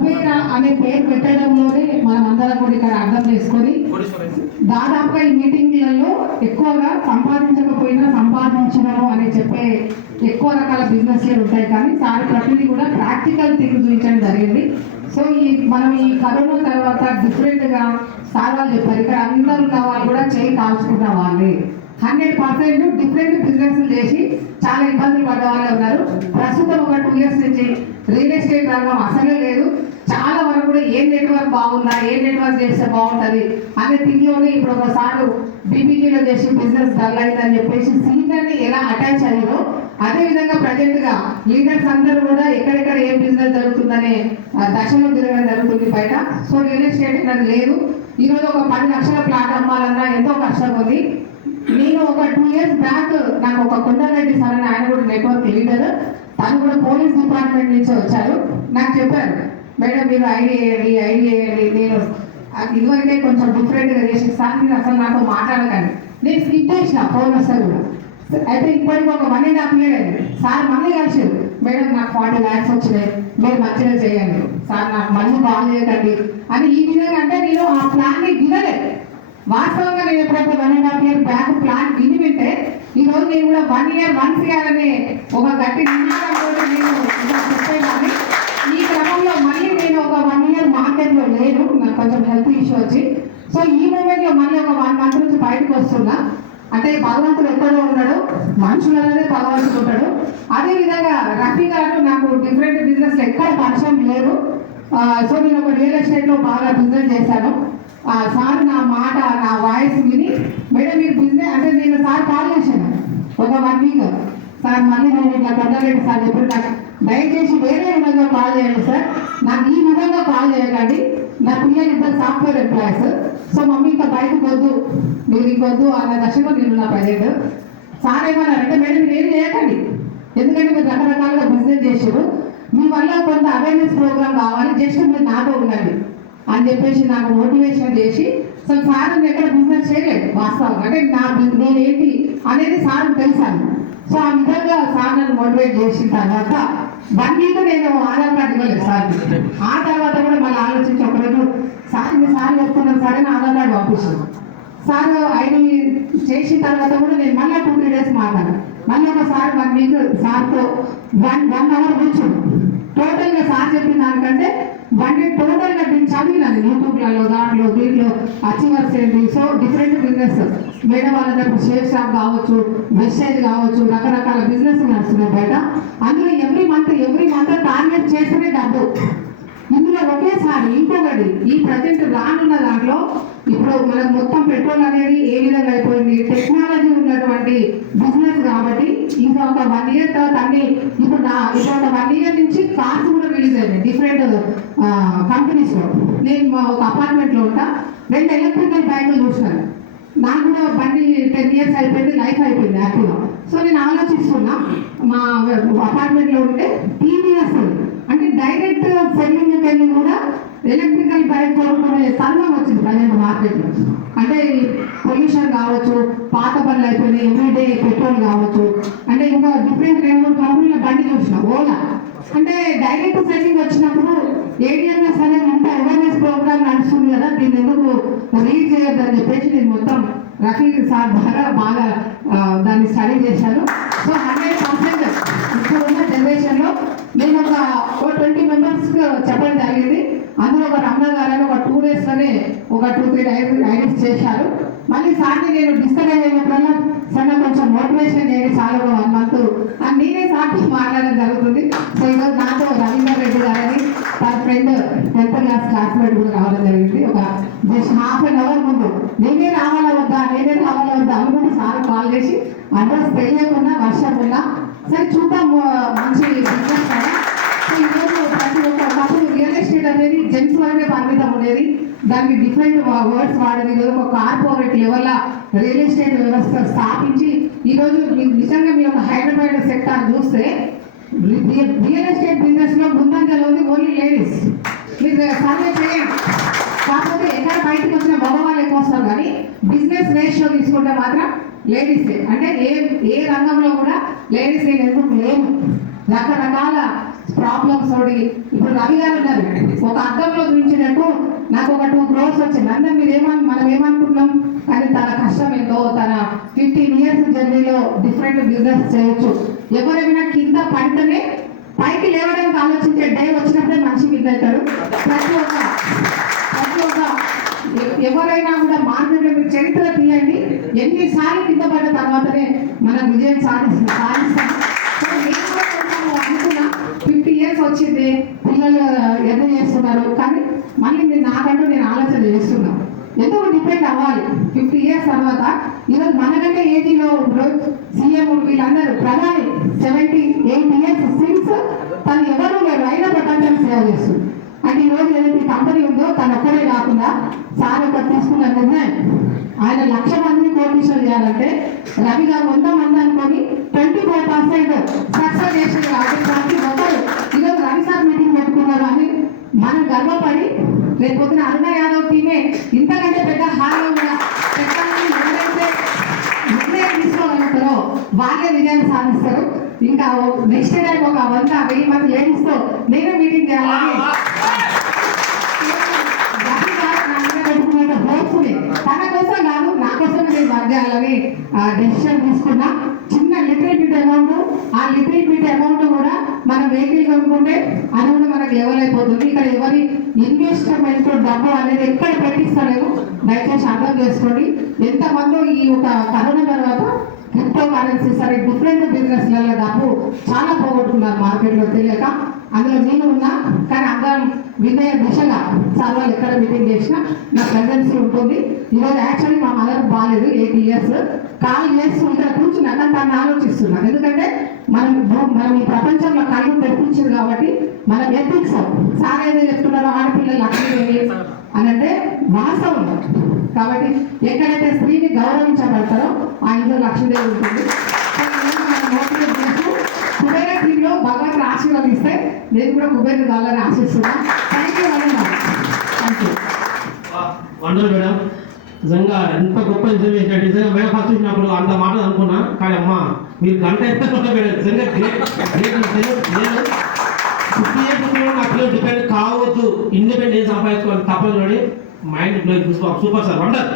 కుబేర అనే పేరు పెట్టడంలోనే మనం అందరం కూడా ఇక్కడ అర్థం చేసుకొని దాదాపుగా ఈ మీటింగ్లలో ఎక్కువగా సంపాదించకపోయినా సంపాదించడము అని చెప్పే ఎక్కువ రకాల బిజినెస్లు ఉంటాయి, కానీ సార్ ప్రతిదీ కూడా ప్రాక్టికల్ థింగ్ చూపించడం జరిగింది. సో మనం ఈ కరోనా తర్వాత డిఫరెంట్గా సార్ వాళ్ళు చెప్పారు, ఇక్కడ అందరూ ఉన్న వాళ్ళు కూడా చేయి కాల్చుకున్న వాళ్ళే 100% డిఫరెంట్ బిజినెస్లు చేసి చాలా ఇబ్బందులు పడ్డ వాళ్ళే ఉన్నారు. ప్రస్తుతం ఒక 2 years నుంచి రియల్ ఎస్టేట్ రంగం అసలే లేదు. చాలా వరకు కూడా ఏ నెట్వర్క్ బాగుందా, ఏ నెట్వర్క్ చేస్తే బాగుంటుంది అనే థింగ్లోనే ఇప్పుడు ఒకసారి బీపీజీలో చేసి బిజినెస్ డల్ అయిందని చెప్పేసి సీనియర్ని ఎలా అటాచ్ అయ్యారో అదేవిధంగా ప్రజెంట్గా లీడర్స్ అందరూ కూడా ఎక్కడెక్కడ ఏం బిజినెస్ జరుగుతుందనే దశలో తిరగడం జరుగుతుంది బయట. సో రియల్ ఎస్టేట్ ఇక్కడ లేదు. ఈరోజు ఒక 10 లక్షల ప్లాట్ అమ్మాలన్నా ఎంతో కష్టం ఉంది. నేను ఒక 2 years బ్యాక్ నాకు ఒక కొండరెడ్డి సార్ అని ఆయన కూడా నెట్వర్క్ లీడర్, తను కూడా పోలీస్ డిపార్ట్మెంట్ నుంచి వచ్చారు. నాకు చెప్పారు, మేడం మీరు ఐడియా వేయండి, నేను ఇదివరకే కొంచెం డిఫరెంట్గా చేసి సార్ మీరు అసలు నాతో మాట్లాడకండి. నేను స్కిప్ చేసిన ఫోన్ వస్తే కూడా. అయితే ఇప్పటికి ఒక 1.5 year అయింది. సార్ మళ్ళీ కలిసారు, మేడం నాకు 40 lakhs వచ్చినాయి, మీరు మంచిగా చేయండి సార్, నాకు మళ్ళీ కాల్ చేయకండి అని. ఈ విధంగా అంటే నేను ఆ ప్లాన్ని వినలేదు. వాస్తవంగా నేను ఎప్పుడైతే 1.5 year బ్యాక్ ప్లాన్ విని వింటే ఈరోజు నేను కూడా 1 year 1 CR అనే ఒక గట్టి నినాదంతో నేను చెప్పేదాన్ని. ఈ క్రమంలో మళ్ళీ నేను ఒక 1 year మార్కెట్లో లేను, నాకు కొంచెం హెల్త్ ఇష్యూ వచ్చి. సో ఈ మూమెంట్లో మళ్ళీ ఒక 1 month నుంచి బయటకు వస్తున్నా. అంటే భగవంతుడు ఎక్కడో ఉన్నాడు, మనుషులనే భగవంతుడు ఉంటాడు. అదేవిధంగా రఫీ గారు నాకు డిఫరెంట్ బిజినెస్ ఎక్కడ పరిచయం లేదు. సో నేను ఒక రియల్ ఎస్టేట్లో బాగా బిజినెస్ చేశాను. సార్ నా మాట నా వాయిస్ విని మేడం మీరు బిజినెస్ అంటే నేను సార్ కాల్ చేశాను ఒక 1 week. సార్ మళ్ళీ నేను ఇట్లా కొండరెడ్డి సార్ చెప్పి నాకు దయచేసి వేరే విధంగా కాల్ చేయండి సార్, నాకు ఈ విధంగా కాల్ చేయకండి, నా పిల్లలు 2 సాఫ్ట్వేర్ ఎంప్లాయీస్. సో మమ్మీ ఇంకా బయటకు వద్దు, మీరు ఇంకొద్దు అన్న దశలో నేను నా ప్రజెంట్. సార్ ఏమన్నారంటే మేడం మీరు ఏం చేయకండి, ఎందుకంటే మీరు రకరకాలుగా బిజినెస్ చేసారు, మీ వల్ల కొంత అవేర్నెస్ ప్రోగ్రామ్ కావాలి, జస్ట్ మీరు నాతో ఉండండి అని చెప్పేసి నాకు మోటివేషన్ చేసి. అసలు సార్ ఎక్కడ బిజినెస్ చేయలేదు వాస్తవంగా, అంటే నేనేంటి అనేది సార్ తెలుసాను. సో ఆ విధంగా సార్ నన్ను మోటివేట్ చేసిన తర్వాత 1 week నేను ఆధార్ కార్డు ఇవ్వలేదు సార్. ఆ తర్వాత కూడా మళ్ళీ ఆలోచించి ఒకరోజు సార్ చెప్తున్నాను సరే నా ఆధార్ కార్డు పంపిస్తాను. సార్ ఐడి చేసిన తర్వాత కూడా నేను మళ్ళీ 2-3 days మాట్లాడాను. మళ్ళీ ఒకసారి 1 week సార్తో 1 hour కూర్చోను. టోటల్గా సార్ చెప్పిన దానికంటే 1 day టోటల్గా నేను చదివినాను యూట్యూబ్లలో, దాంట్లో దీంట్లో అచీవర్స్ ఏంటి. సో డిఫరెంట్ బిజినెస్ మేడం వాళ్ళ దగ్గర షేర్ షాప్ కావచ్చు, మెసేజ్ కావచ్చు, రకరకాల బిజినెస్ నడుస్తున్నాయి బయట. అందులో ఎవ్రీ మంత్ టార్గెట్ చేస్తేనే డబ్బు. ఇందులో ఒకేసారి ఇంకొకటి ఈ ప్రజెంట్ రానున్న దాంట్లో ఇప్పుడు మనకు మొత్తం పెట్రోల్ అనేది ఏ విధంగా అయిపోయింది, టెక్నాలజీ ఉన్నటువంటి బిజినెస్ కాబట్టి ఇంకా ఒక 1 year తర్వాత అన్ని ఇప్పుడు ఒక 1 year నుంచి కార్స్ కూడా రిలీజ్ అయినాయి డిఫరెంట్ కంపెనీస్లో. నేను ఒక అపార్ట్మెంట్లో ఉంటా, 2 ఎలక్ట్రికల్ బైక్లు చూసినాను. నాకు కూడా బండి 10 years అయిపోయింది, లైఫ్ అయిపోయింది యాక్టివ్గా. సో నేను ఆలోచిస్తున్నా మా అపార్ట్మెంట్లో ఉంటే టీవీఎస్ అంటే డైరెక్ట్ సెల్లింగ్ వెళ్ళి కూడా ఎలక్ట్రికల్ బైక్ కొనుక్కునే తరుణం వచ్చింది ప్రజెంట్ మార్కెట్లో. అంటే పొల్యూషన్ కావచ్చు, పాత పనులు అయిపోయినాయి, ఎవ్రీడే పెట్రోల్ కావచ్చు, అంటే ఇంకా డిఫరెంట్ 2-3 కంపెనీల బండి చూసిన ఓలా. అంటే డైరెక్ట్ సెల్లింగ్ వచ్చినప్పుడు ఏడిఎంఎస్ అనేది ఇంత అవేర్నెస్ ప్రోగ్రామ్ నడుస్తుంది కదా, దీన్ని ఎందుకు రీడ్ చేయొద్దని చెప్పేసి నేను మొత్తం రఫీ సార్ ద్వారా బాగా దాన్ని స్టడీ చేశాను. సో 100% ఇప్పుడున్న జనరేషన్లో నేను ఒక 20 members చెప్పడం జరిగింది. అందులో ఒక రమణ గారు ఒక 2 daysలోనే ఒక 2-3 ఐడియాస్ చేశారు. మళ్ళీ సార్ని నేను డిస్కస్ అయినప్పుడల్లా సార్ కొంచెం మోటివేషన్ చేయండి, చాలా ఒక 1 month అని నేనే సార్తో మాట్లాడడం జరుగుతుంది. సో ఈరోజు నాతో రవీందర్ రెడ్డి గారని తన ఫ్రెండ్ 10th class క్లాస్మేట్ కూడా రావడం జరిగింది. ఒక జస్ట్ ½ ముందు నేనే రావాలా వద్దా అనుకుంటే సార్ కాల్ చేసి అడ్రస్ తెలియకుండా వర్షం ఉన్నా సరే చూద్దాం మంచి బిజినెస్ కదా. సో ఈరోజు ప్రతి ఒకప్పుడు రియల్ ఎస్టేట్ అనేది జెంట్స్ వరకే పరిమితం ఉండేది, దానికి డిఫరెంట్ వర్డ్స్ వాడేది. ఈరోజు ఒక కార్పొరేట్ లెవెల్లో రియల్ ఎస్టేట్ వ్యవస్థ స్థాపించి ఈరోజు నిజంగా మీ యొక్క హైదరాబాద్ సెక్టార్ చూస్తే రియల్ ఎస్టేట్ బిజినెస్లో ముందంజలో ఉంది ఓన్లీ లేడీస్. మీరు సర్వే చేయండి. కాకపోతే ఎక్కడ బయటకు వచ్చిన మగవాళ్ళు ఎక్కువ వస్తారు, కానీ బిజినెస్ రేషియో తీసుకుంటే మాత్రం లేడీసే. అంటే ఏ రంగంలో కూడా లేడీస్ ఎందుకు లేవు, రకరకాల ప్రాబ్లమ్స్ తోటి. ఇప్పుడు రవి గారు ఉన్నారు, ఒక అర్థంలో చూపించినట్టు నాకు ఒక 2 crores వచ్చింది. అందరం మనం ఏమనుకున్నాం, కానీ తన కష్టం ఎంతో, తన 15 years జర్నీలో డిఫరెంట్ బిజినెస్ చేయొచ్చు. ఎవరైనా కింద పడితేనే పైకి లేవడానికి ఆలోచించే డే వచ్చినప్పుడే మనిషి కింద అవుతాడు. ప్రతి ఒక్క ఎవరైనా కూడా మార్కెట్లో మీరు చరిత్ర తీయండి, ఎన్నిసార్లు కింద పడ్డ తర్వాతనే మనం విజయం సాధిస్తాం. సో నేను కూడా అనుకున్నా 50 years వచ్చింది, పిల్లలు ఎంత చేస్తున్నారు, కానీ మళ్ళీ నాకంటూ నేను ఆలోచన చేస్తున్నాను. ఎందుకు డిపెండ్ అవ్వాలి 50 years తర్వాత. ఈరోజు మనకంటే ఏజీలో సీఎం వీళ్ళందరూ ప్రధాని 78 years సిన్స్ తను ఎవరు లేరు, అయినా ప్రపంచం సేవ చేస్తుంది. అంటే ఈరోజు ఏదైతే కంపెనీ ఉందో తను ఒక్కడే కాకుండా సార్ ఒక తీసుకున్న నిర్ణయం, ఆయన 1,00,000 మంది కోటీశ్వరులు చేయాలంటే రవి గారు 100 మంది అనుకొని 24% సక్సెస్ చేసింది. కాబట్టి ప్రతి ఒక్కరు ఈరోజు రవి సార్ మీటింగ్ పెట్టుకున్నారు అని మనం గర్వపడి, రేపొద్దున అరుణ యాదవ్ టీమే ఇంతకంటే పెద్ద హాల్లో కూడా పెట్టాలని ఎవరైతే నిర్ణయం తీసుకోగలుగుతారో వాళ్ళే విజయాన్ని సాధిస్తారు. ఇంకా నెక్స్ట్ టైం ఒక 100-1000 మంది లేడీస్తో నేనే మీటింగ్ చేయాలని తన కోసం కాదు, నా కోసం నేను వర్క్ చేయాలని డెసిషన్ తీసుకున్నా. చిన్న లిటిల్ బిట్ అమౌంట్, ఆ లిటిల్ బిట్ అమౌంట్ కూడా మనం వెహికల్ కొనుక్కుంటే అది కూడా మనకు లెవెల్ అయిపోతుంది. ఇక్కడ ఎవరి ఇన్వెస్ట్మెంట్ డబ్బు అనేది ఎక్కడ పెట్టిస్తలేము, దయచేసి అర్థం చేసుకోండి. ఎంతమంది ఈ ఒక కరోనా తర్వాత క్రిప్టో కరెన్సీ సరే డిఫరెంట్ బిజినెస్లలో డబ్బు చాలా పోగొట్టుకున్నారు మార్కెట్లో తెలియక. అందులో నేను ఉన్నా, కానీ అందరం వినయ దిశగా సార్ వాళ్ళు ఎక్కడ మీటింగ్ చేసినా నా ప్రెజెన్సీ ఉంటుంది. ఈరోజు యాక్చువల్లీ మా మదర్ బాగాలేదు, 8 years కాల్ చేస్తుంటే కూర్చున్నా, కానీ తను ఆలోచిస్తున్నాను. ఎందుకంటే మనం ఈ ప్రపంచంలో కళ్ళు తెప్పించింది కాబట్టి మనం ఎథిక్స్ సార్ ఏదో చెప్తున్నారో ఆడపిల్లలు లక్ష్మీదేవి అని అంటే వాస్తవం. కాబట్టి ఎక్కడైతే స్త్రీని గౌరవించబడతారో ఆ ఇంట్లో లక్ష్మీదేవి ఉంటుంది. కుబేర టీంలో భగవంతుడు ఆశీర్వదిస్తే నేను కూడా కుబేరు కావాలని ఆశిస్తున్నాను. థ్యాంక్ యూ వండర్ మేడం, నిజంగా ఎంత గొప్ప నిజం ఏంటంటే నిజంగా మేడం ఫస్ట్ చూసినప్పుడు అంత మాట అనుకున్నా, కానీ అమ్మ మీరు గంట ఎంత మేడం నిజంగా అట్లా డిపెండ్ కావద్దు, ఇండిపెండెన్స్ సంపాదించుకోవాలి తప్పని మైండ్ బ్లోయింగ్ చూసుకోవాలి. Super sir, wonder.